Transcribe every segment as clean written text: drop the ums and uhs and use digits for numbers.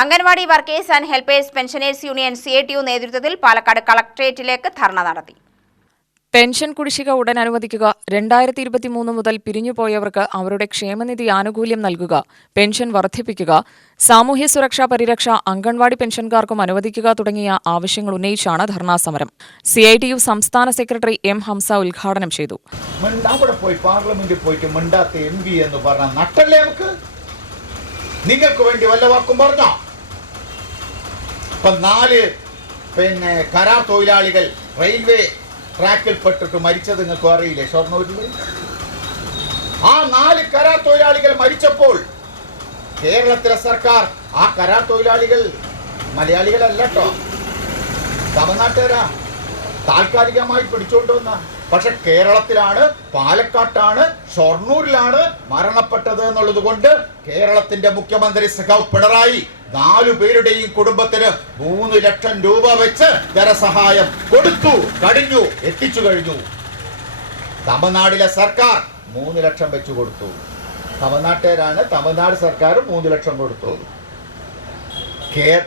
Anganwadi workers and helpers pensioners union CITU നേതൃത്വത്തിൽ പാലക്കാട് കളക്ടറേറ്റിലേക്ക് ധർണ നടത്തി. Pension കുടിശ്ശിക ഉടൻ അനുവദിക്കുക, 2023 മുതൽ പിരിഞ്ഞുപോയവർക്ക് അവരുടെ ക്ഷേമനിധി ആനുകൂല്യം നൽകുക, പെൻഷൻ വർദ്ധിപ്പിക്കുക, സാമൂഹ്യ സുരക്ഷാ പരിരക്ഷ അംഗൻവാടി പെൻഷൻകാർക്കും അനുവദിക്കുക തുടങ്ങിയ ആവശ്യങ്ങൾ ഉന്നയിച്ചാണ് ധർണാ സമരം. CITU സംസ്ഥാന സെക്രട്ടറി M. ഹംസ ഉദ്ഘാടനം ചെയ്തു. പാർലമെന്റിൽ പോയിട്ട് മിണ്ടാത്ത MP എന്ന് പറഞ്ഞ നട്ടല്ലേ നമുക്ക്? നിങ്ങൾക്ക് വേണ്ടി വല്ല വാക്കും പറഞ്ഞോ? ഇപ്പൊ 4 കരാർ തൊഴിലാളികൾ റെയിൽവേ ട്രാക്കിൽ പെട്ടിട്ട് മരിച്ചത് നിങ്ങൾക്ക് അറിയില്ലേ? ഷൊർണൂരിൽ ആ 4 കരാർ തൊഴിലാളികൾ മരിച്ചപ്പോൾ കേരളത്തിലെ സർക്കാർ ആ കരാർ തൊഴിലാളികൾ മലയാളികളല്ല കേട്ടോ, തമിഴ്നാട്ടുകാരാ, താൽക്കാലികമായി പിടിച്ചുകൊണ്ടുവന്ന. പക്ഷെ കേരളത്തിലാണ്, പാലക്കാട്ടാണ്, ഷൊർണൂരിലാണ് മരണപ്പെട്ടത് എന്നുള്ളത് കൊണ്ട് കേരളത്തിന്റെ മുഖ്യമന്ത്രി സഖാവ് പിണറായി 4 പേരുടെയും കുടുംബത്തിന് 3 ലക്ഷം രൂപ വെച്ച് ധനസഹായം കൊടുത്തു കഴിഞ്ഞു, എത്തിച്ചു കഴിഞ്ഞു. തമിഴ്നാടിലെ സർക്കാർ 3 ലക്ഷം വെച്ചു കൊടുത്തു. തമിഴ്നാട്ടുകാരാണ്, തമിഴ്നാട് സർക്കാർ 3 ലക്ഷം കൊടുത്തു.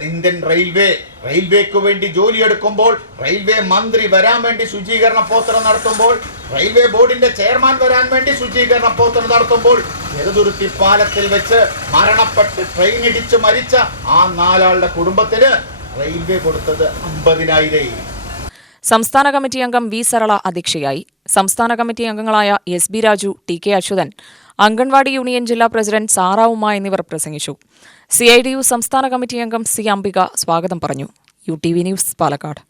ഇന്ത്യൻ റെയിൽവേക്ക് വേണ്ടി ജോലിയെടുക്കുമ്പോൾ, റെയിൽവേ മന്ത്രി വരാൻ വേണ്ടി ശുചീകരണ പ്രവർത്തനം നടത്തുമ്പോൾ, റെയിൽവേ ബോർഡിന്റെ ചെയർമാൻ വരാൻ വേണ്ടി ശുചീകരണ പ്രവർത്തനം നടത്തുമ്പോൾ ചെറുതുരുത്തി പാലത്തിൽ വെച്ച് മരണപ്പെട്ട് ട്രെയിൻ ഇടിച്ച് മരിച്ച ആ 4 ആളുടെ കുടുംബത്തിന് റെയിൽവേ കൊടുത്തത് 50,000. സംസ്ഥാന കമ്മിറ്റി അംഗം V. സരള അധ്യക്ഷയായി. സംസ്ഥാന കമ്മിറ്റി അംഗങ്ങളായ SB Raju, TK Achuthan, anganwadi union ജില്ലാ പ്രസിഡന്റ് സാറ ഉമ്മ എന്നിവർ പ്രസംഗിച്ചു. CITU സംസ്ഥാന കമ്മിറ്റി അംഗം C. അംബിക സ്വാഗതം പറഞ്ഞു. UTV news, Palakkad.